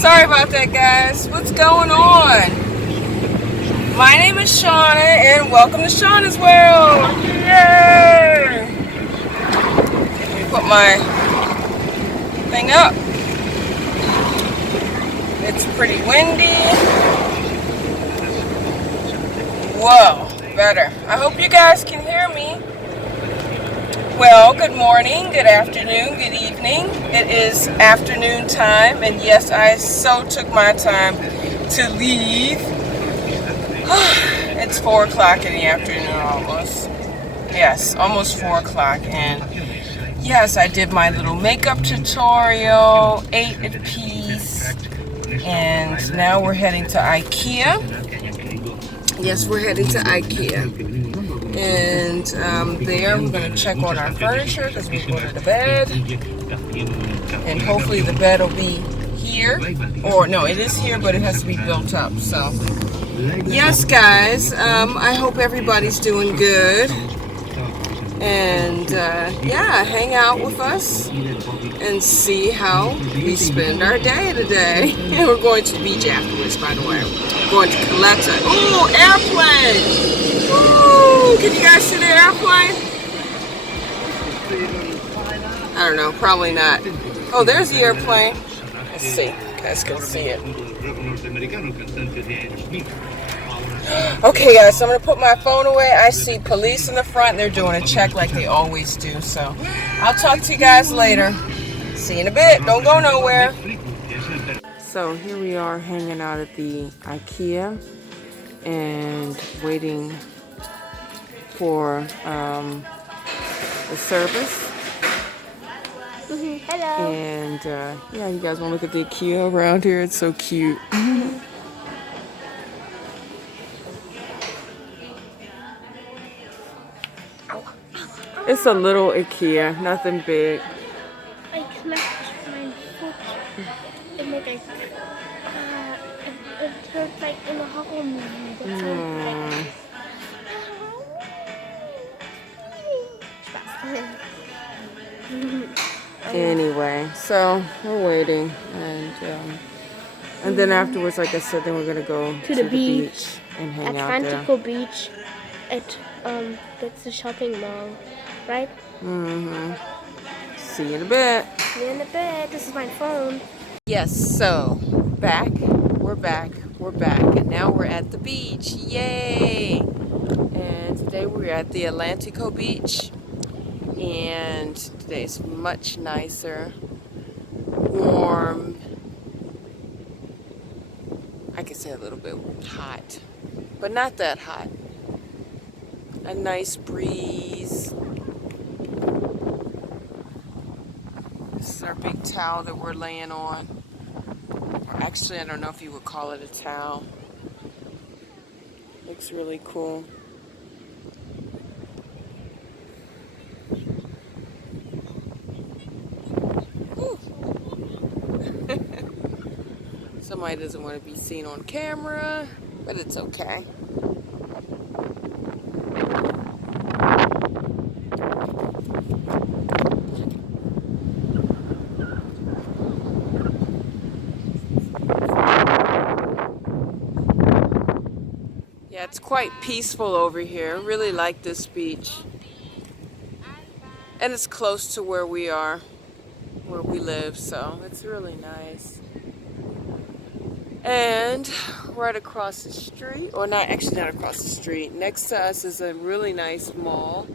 Sorry about that, guys. What's going on? My name is Shauna, and welcome to Shauna's World. Yay! Let me put my thing up. It's pretty windy. Whoa, better. I hope you guys can hear me. Well, good morning, good afternoon, good evening. It is afternoon time, and yes, I so took my time to leave. It's 4 o'clock in the afternoon almost. Yes, almost 4 o'clock, and yes, I did my little makeup tutorial, ate a piece, and now we're heading to Ikea. Yes, we're heading to Ikea. And there we're going to check on our furniture because we're going to the bed. And hopefully the bed will be here. Or no, it is here, but it has to be built up. So, yes, guys, I hope everybody's doing good. And yeah, hang out with us and see how we spend our day today. And we're going to the beach afterwards, by the way. We're going to Caleta. Ooh, airplane! Ooh, can you guys see the airplane? I don't know, probably not. Oh, there's the airplane. Let's see. You guys can see it. Okay, guys, so I'm going to put my phone away. I see police in the front. They're doing a check like they always do. So I'll talk to you guys later. See you in a bit. Don't go nowhere. So here we are hanging out at the Ikea and waiting for the service. Hello. And yeah, you guys want to look at the Ikea around here? It's so cute. It's a little Ikea, nothing big. I clapped my foot and like it hurt like in a horror movie. That's Anyway, so we're waiting, and then afterwards, like I said, then we're gonna go to the beach and hang out there. Atlantico Beach at that's the shopping mall, right? See you in a bit. See you in a bit. This is my phone. Yes, so we're back, and now we're at the beach. Yay! And today we're at the Atlantico Beach, and today's much nicer, warm. I could say a little bit hot, but not that hot. A nice breeze. This is our big towel that we're laying on. Or actually, I don't know if you would call it a towel. Looks really cool. Somebody doesn't want to be seen on camera, but it's okay. Yeah, it's quite peaceful over here. I really like this beach. And it's close to where we are, where we live, so it's really nice. And right across the street, or not across the street, next to us is a really nice mall,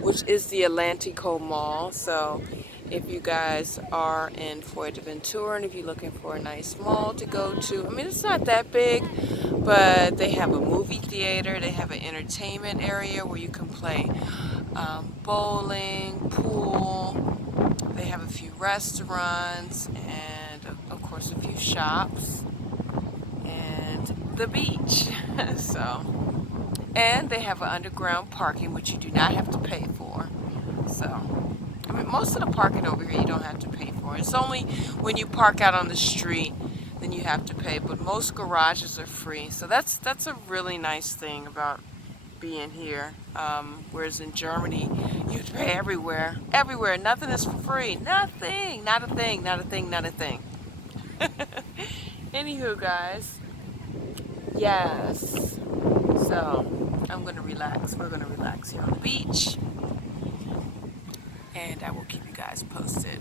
which is the Atlantico Mall. So if you guys are in Fuerteventura and if you're looking for a nice mall to go to, I mean, it's not that big, but they have a movie theater, they have an entertainment area where you can play bowling, pool, they have a few restaurants, and of course a few shops, and the beach. So, and they have an underground parking, which you do not have to pay for. So, I mean, most of the parking over here you don't have to pay for. It's only when you park out on the street then you have to pay, but most garages are free. So that's a really nice thing about being here. Whereas in Germany, you have to pay everywhere. Everywhere. Nothing is for free. Nothing. Not a thing. Not a thing. Not a thing. Anywho, guys. Yes. So, I'm going to relax. We're going to relax here on the beach. And I will keep you guys posted.